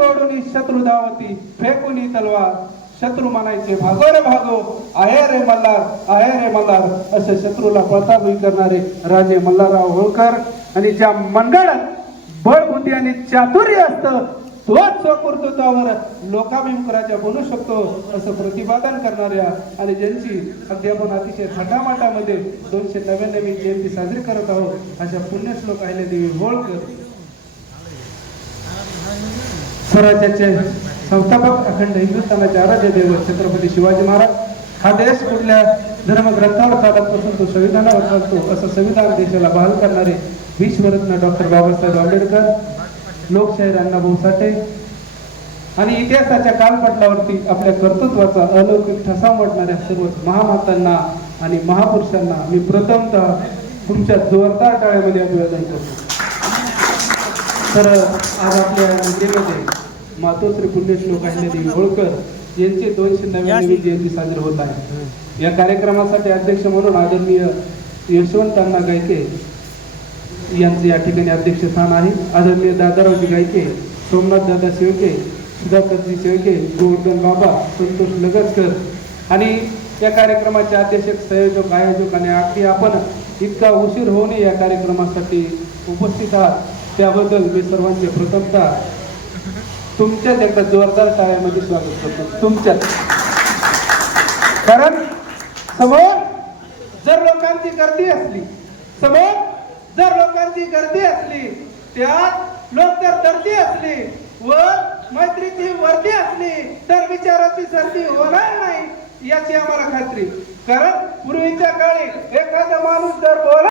तोडून शत्रू धावती फेकून तलवार शत्रू म्हणायचे भागो रे भागो आहे रे मल्हार असे शत्रूला पळताभुई करणारे राजे मल्हारराव होळकर आणि ज्या मंडळात बळबुद्धी आणि चातुर्य असतं तोच स्वकर्तृत्वावर लोकाभिमुख राजा बनू शकतो असं प्रतिपादन करणाऱ्या आणि ज्यांची अगदी आपण अतिशय थाटामाटामध्ये 299वी जयंती साजरी करत आहोत अशा पुण्यश्लोक अहिल्यादेवी होळकर स्वराज्याचे संस्थापक अखंड हिंदुस्थानाचे आराध्य दैवत छत्रपती शिवाजी महाराज हा देश कुठल्या धर्मग्रंथावर चालत असून तो संविधानावर चालतो असं संविधान देशाला बहाल करणारे विश्वरत्न डॉक्टर बाबासाहेब आंबेडकर लोकशाहीर अण्णाभाऊ साठे आणि इतिहासाच्या कालपटलावरती आपल्या कर्तृत्वाचा अलौकिक ठसा उमटणाऱ्या सर्व महामातांना आणि महापुरुषांना मी प्रथमतः तुमच्या जोरदार टाळ्यामध्ये अभिवादन करतो. तर आज आपल्या निधीमध्ये मातोश्री पुण्यश्लोक अहिल्यादेवी होळकर यांचे 299वी जयंती साजरी होत आहे. या कार्यक्रमासाठी अध्यक्ष म्हणून आदरणीय यशवंतांना गायके यांचे या ठिकाणी अध्यक्षस्थान आहे. आदरणीय दादारावजी गायके, सोमनाथ दादा शेळके, सुधाकरजी शेळके, गोवर्धन बाबा, संतोष लगतकर आणि या कार्यक्रमाचे अध्यक्ष संयोजक आयोजक आणि अगदी आपण इतका उशीर होऊनही या कार्यक्रमासाठी उपस्थित आहात त्याबद्दल मी सर्वांचे प्रथमतः तुमच्याच एकदा जोरदार टाळ्यामध्ये स्वागत करतो तुमच्यात. कारण समोर जर लोकांची गर्दी असली त्यात लोक जर दर्दी असली व मैत्रीची वर्दी असली तर विचाराची सर्दी होणार नाही याची आम्हाला खात्री. कारण पूर्वीच्या काळी एखादा माणूस जर बोला